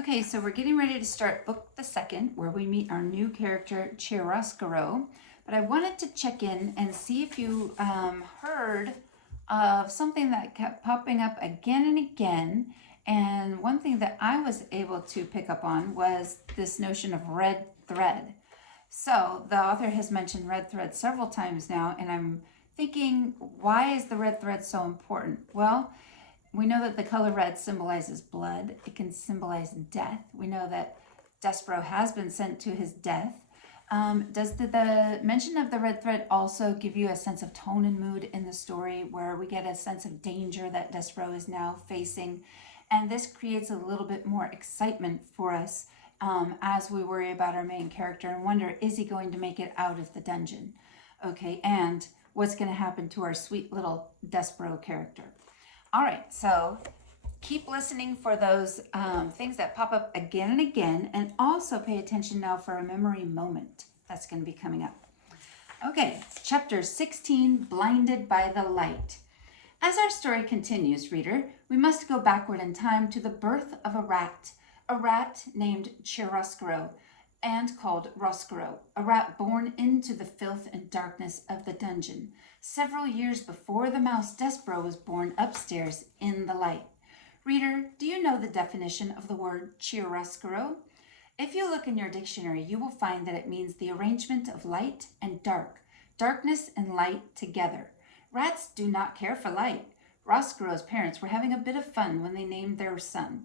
Okay, so we're getting ready to start book the second, where we meet our new character, Chiaroscuro. But I wanted to check in and see if you heard of something that kept popping up again and again. And one thing that I was able to pick up on was this notion of red thread. So the author has mentioned red thread several times now, and I'm thinking, why is the red thread so important? Well, we know that the color red symbolizes blood. It can symbolize death. We know that Despereaux has been sent to his death. Does the mention of the red thread also give you a sense of tone and mood in the story, where we get a sense of danger that Despereaux is now facing? And this creates a little bit more excitement for us as we worry about our main character and wonder, is he going to make it out of the dungeon? Okay, and what's going to happen to our sweet little Despereaux character? All right, so keep listening for those things that pop up again and again, and also pay attention now for a memory moment that's going to be coming up. Okay, chapter 16, Blinded by the Light. As our story continues, reader, we must go backward in time to the birth of a rat named Chiaroscuro and called Roscuro, a rat born into the filth and darkness of the dungeon, several years before the mouse Despereaux was born upstairs in the light. Reader, do you know the definition of the word chiaroscuro? If you look in your dictionary, you will find that it means the arrangement of light and dark, darkness and light together. Rats do not care for light. Roscoro's parents were having a bit of fun when they named their son.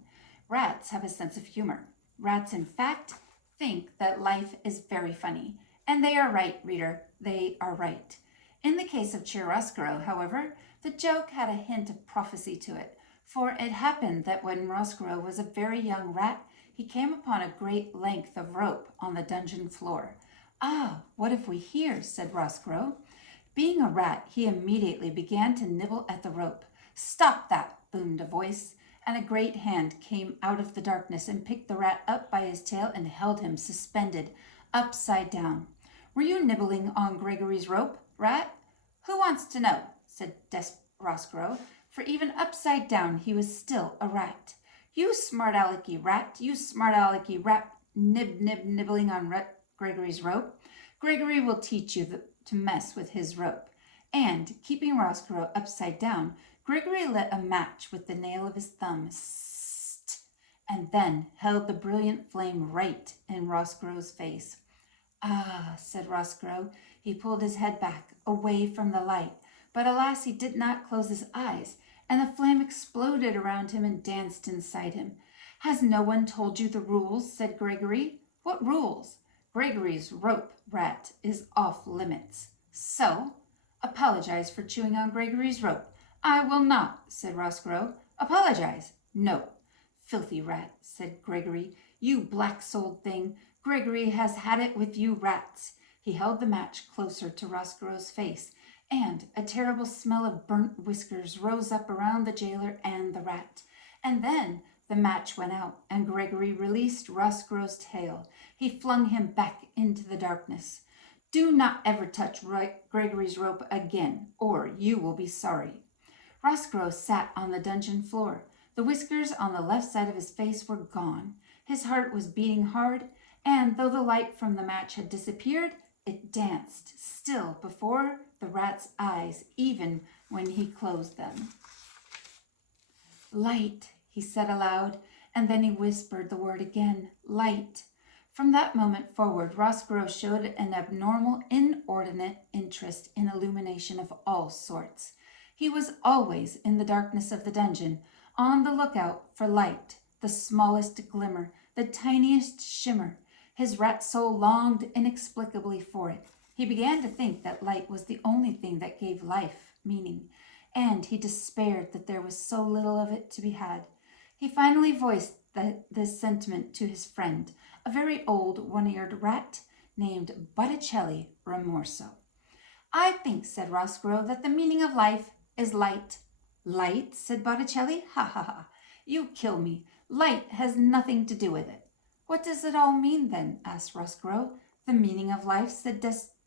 Rats have a sense of humor. Rats, in fact, think that life is very funny. And they are right, reader. They are right. In the case of Chiaroscuro, however, the joke had a hint of prophecy to it, for it happened that when Roscuro was a very young rat, he came upon a great length of rope on the dungeon floor. "Ah, what have we here?" said Roscuro. Being a rat, he immediately began to nibble at the rope. "Stop that!" boomed a voice, and a great hand came out of the darkness and picked the rat up by his tail and held him suspended, upside down. "Were you nibbling on Gregory's rope, rat?" "Who wants to know?" said Roscuro, for even upside down he was still a rat. "You smart-alecky rat, you smart-alecky rat, nibbling on Gregory's rope. Gregory will teach you to mess with his rope." And, keeping Roscuro upside down, Gregory lit a match with the nail of his thumb, and then held the brilliant flame right in Roscuro's face. "Ah," said Roscuro. He pulled his head back, away from the light, but alas, he did not close his eyes, and the flame exploded around him and danced inside him. "Has no one told you the rules?" said Gregory. "What rules?" "Gregory's rope, rat, is off limits. So, apologize for chewing on Gregory's rope." "I will not," said Roscuro. "Apologize." "No." "Filthy rat," said Gregory. "You black-souled thing. Gregory has had it with you rats." He held the match closer to Roscuro's face, and a terrible smell of burnt whiskers rose up around the jailer and the rat. And then the match went out, and Gregory released Roscuro's tail. He flung him back into the darkness. "Do not ever touch Gregory's rope again, or you will be sorry." Roscuro sat on the dungeon floor. The whiskers on the left side of his face were gone. His heart was beating hard, and though the light from the match had disappeared, it danced still before the rat's eyes, even when he closed them. "Light," he said aloud, and then he whispered the word again, "light." From that moment forward, Roscuro showed an abnormal, inordinate interest in illumination of all sorts. He was always in the darkness of the dungeon, on the lookout for light, the smallest glimmer, the tiniest shimmer. His rat soul longed inexplicably for it. He began to think that light was the only thing that gave life meaning, and he despaired that there was so little of it to be had. He finally voiced this sentiment to his friend, a very old one-eared rat named Botticelli Rimorso. "I think," said Roscuro, "that the meaning of life is light." "Light?" said Botticelli. "Ha, ha, ha. You kill me. Light has nothing to do with it." "What does it all mean, then?" asked Roscuro. "The meaning of life," said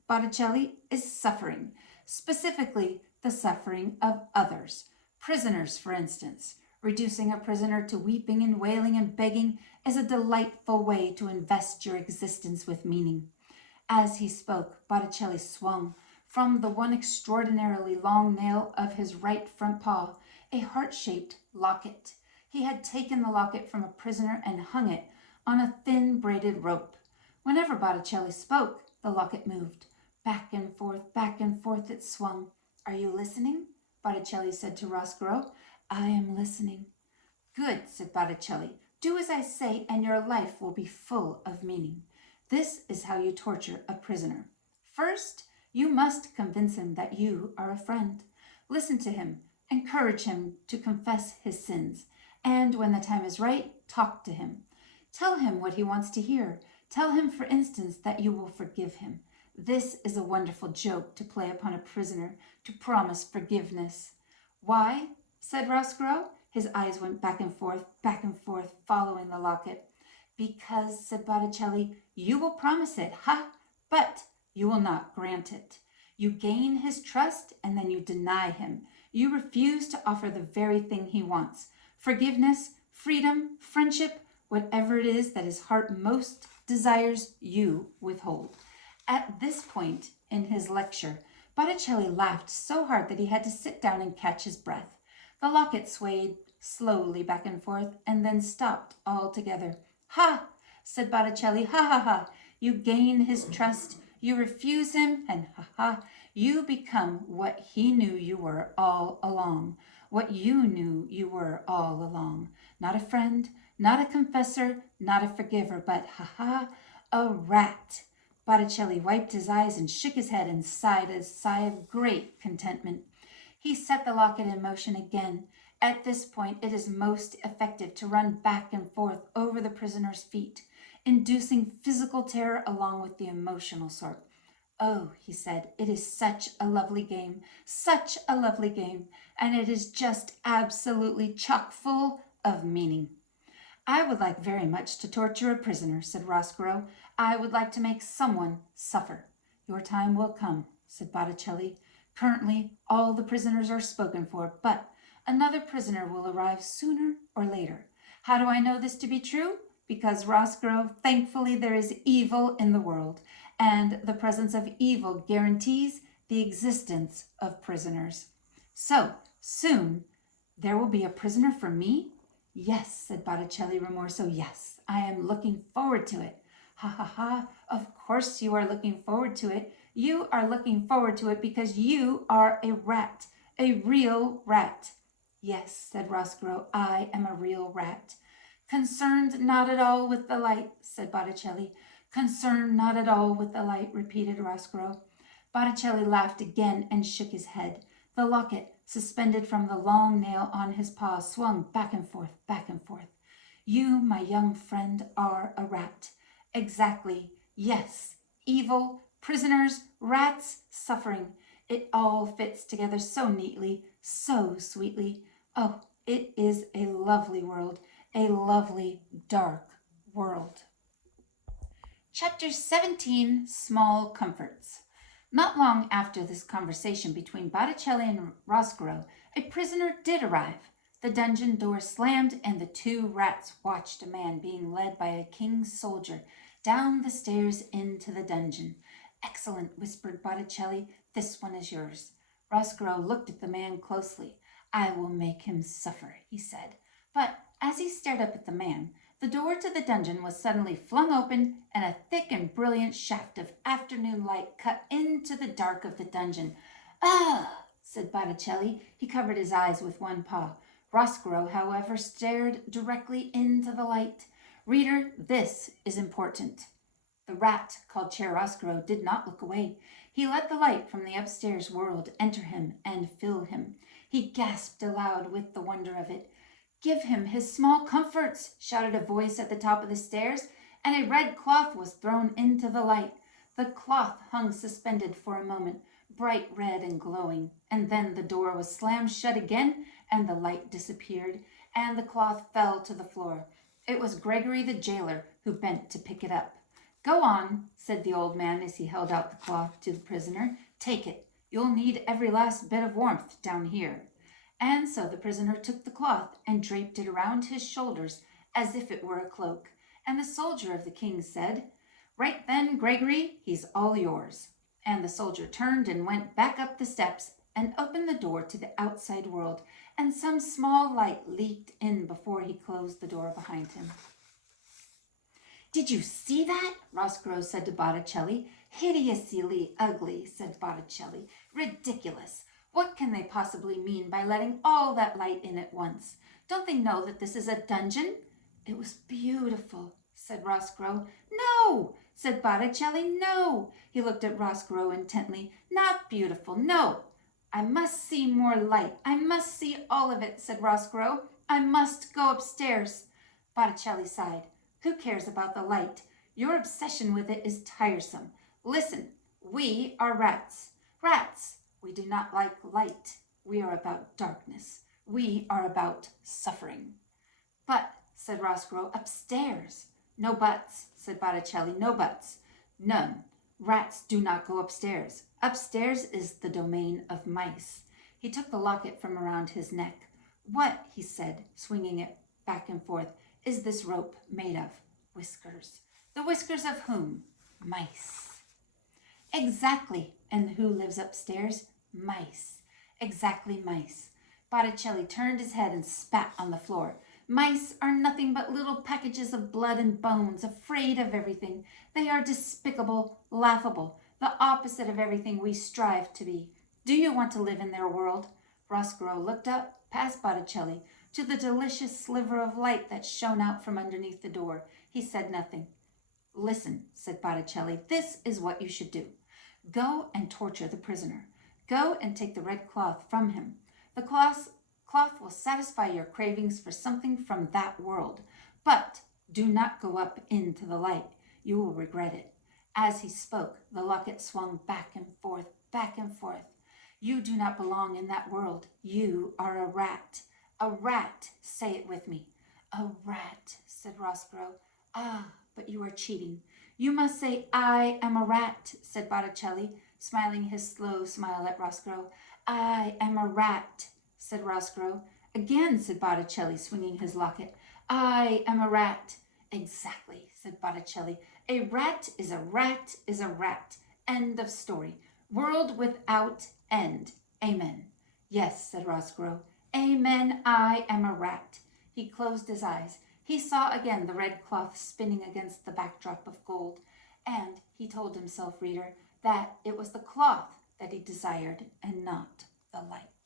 Botticelli, "is suffering, specifically the suffering of others. Prisoners, for instance. Reducing a prisoner to weeping and wailing and begging is a delightful way to invest your existence with meaning. As he spoke, Botticelli swung from the one extraordinarily long nail of his right front paw a heart-shaped locket. He had taken the locket from a prisoner and hung it on a thin braided rope. Whenever Botticelli spoke, the locket moved. Back and forth it swung. "Are you listening?" Botticelli said to Roscoe. "I am listening." "Good," said Botticelli. "Do as I say, and your life will be full of meaning. This is how you torture a prisoner. First, you must convince him that you are a friend. Listen to him, encourage him to confess his sins, and when the time is right, talk to him. Tell him what he wants to hear. Tell him, for instance, that you will forgive him. This is a wonderful joke to play upon a prisoner, to promise forgiveness." "Why?" said Roscoe. His eyes went back and forth, following the locket. "Because," said Botticelli, "you will promise it, but you will not grant it. You gain his trust, and then you deny him. You refuse to offer the very thing he wants. Forgiveness, freedom, friendship, whatever it is that his heart most desires, you withhold." At this point in his lecture, Botticelli laughed so hard that he had to sit down and catch his breath. The locket swayed slowly back and forth, and then stopped altogether. "Ha!" said Botticelli. "Ha, ha, ha! You gain his trust, you refuse him, and you become what he knew you were all along. What you knew you were all along. Not a friend, not a confessor, not a forgiver, but a rat." Botticelli wiped his eyes and shook his head and sighed a sigh of great contentment. He set the locket in motion again. At this point, it is most effective to run back and forth over the prisoner's feet, inducing physical terror along with the emotional sort. "Oh," he said, "it is such a lovely game, and it is just absolutely chock full of meaning." "I would like very much to torture a prisoner," said Roscoe. "I would like to make someone suffer." "Your time will come," said Botticelli. "Currently, all the prisoners are spoken for, but another prisoner will arrive sooner or later. How do I know this to be true? Because, Roscoe, thankfully there is evil in the world, and the presence of evil guarantees the existence of prisoners. So, soon, there will be a prisoner for me?" "Yes," said Botticelli remorso. "Yes, I am looking forward to it." Ha! Of course you are looking forward to it. You are looking forward to it because you are a rat, a real rat." "Yes," said Roscoe, "I am a real rat." "Concerned not at all with the light," said Botticelli. "Concerned not at all with the light," repeated Roscoe. Botticelli laughed again and shook his head. The locket, suspended from the long nail on his paw, swung back and forth. "You, my young friend, are a rat." "Exactly. Yes. Evil, prisoners, rats, suffering. It all fits together so neatly, so sweetly. Oh, it is a lovely world, a lovely, dark world." Chapter 17, Small Comforts. Not long after this conversation between Botticelli and Roscoe, a prisoner did arrive. The dungeon door slammed, and the two rats watched a man being led by a king's soldier down the stairs into the dungeon. "Excellent," whispered Botticelli. "This one is yours." Roscoe looked at the man closely. "I will make him suffer," he said. But as he stared up at the man, the door to the dungeon was suddenly flung open, and a thick and brilliant shaft of afternoon light cut into the dark of the dungeon. "Ah!" said Botticelli. He covered his eyes with one paw. Roscoe, however, stared directly into the light. Reader, this is important. The rat, called Ch Roscoe, did not look away. He let the light from the upstairs world enter him and fill him. He gasped aloud with the wonder of it. "Give him his small comforts," shouted a voice at the top of the stairs, and a red cloth was thrown into the light. The cloth hung suspended for a moment, bright red and glowing, and then the door was slammed shut again, and the light disappeared, and the cloth fell to the floor. It was Gregory the jailer who bent to pick it up. "Go on," said the old man as he held out the cloth to the prisoner. "Take it. You'll need every last bit of warmth down here." And so the prisoner took the cloth and draped it around his shoulders as if it were a cloak. And the soldier of the king said, "Right then, Gregory, he's all yours." And the soldier turned and went back up the steps and opened the door to the outside world, and some small light leaked in before he closed the door behind him. "Did you see that?" Roscoe said to Botticelli. "Hideously ugly," said Botticelli. "Ridiculous. What can they possibly mean by letting all that light in at once? Don't they know that this is a dungeon?" "It was beautiful," said Roscoe. "No," said Botticelli. "No." He looked at Roscoe intently. "Not beautiful. No." "I must see more light. I must see all of it," said Roscoe. "I must go upstairs." Botticelli sighed. "Who cares about the light? Your obsession with it is tiresome. Listen, we are rats. Rats. We do not like light. We are about darkness. We are about suffering." "But," said Roscoe, "upstairs." "No buts," said Botticelli. "No buts. None. Rats do not go upstairs. Upstairs is the domain of mice." He took the locket from around his neck. "What," he said, swinging it back and forth, "is this rope made of?" "Whiskers." "The whiskers of whom?" "Mice." "Exactly. And who lives upstairs?" "Mice." "Exactly, mice." Botticelli turned his head and spat on the floor. "Mice are nothing but little packages of blood and bones, afraid of everything. They are despicable, laughable, the opposite of everything we strive to be. Do you want to live in their world?" Roscoe looked up, past Botticelli, to the delicious sliver of light that shone out from underneath the door. He said nothing. "Listen," said Botticelli, "this is what you should do. Go and torture the prisoner. Go and take the red cloth from him. The cloth will satisfy your cravings for something from that world. But do not go up into the light. You will regret it." As he spoke, the locket swung back and forth, back and forth. "You do not belong in that world. You are a rat. A rat. Say it with me." "A rat," said Roscoe. "Ah, but you are cheating. You must say, 'I am a rat,'" said Botticelli, smiling his slow smile at Roscoe. "I am a rat," said Roscoe. "Again," said Botticelli, swinging his locket. "I am a rat." "Exactly," said Botticelli. "A rat is a rat is a rat. End of story. World without end. Amen." "Yes," said Roscoe. "Amen. I am a rat." He closed his eyes. He saw again the red cloth spinning against the backdrop of gold. And he told himself, reader, that it was the cloth that he desired and not the light.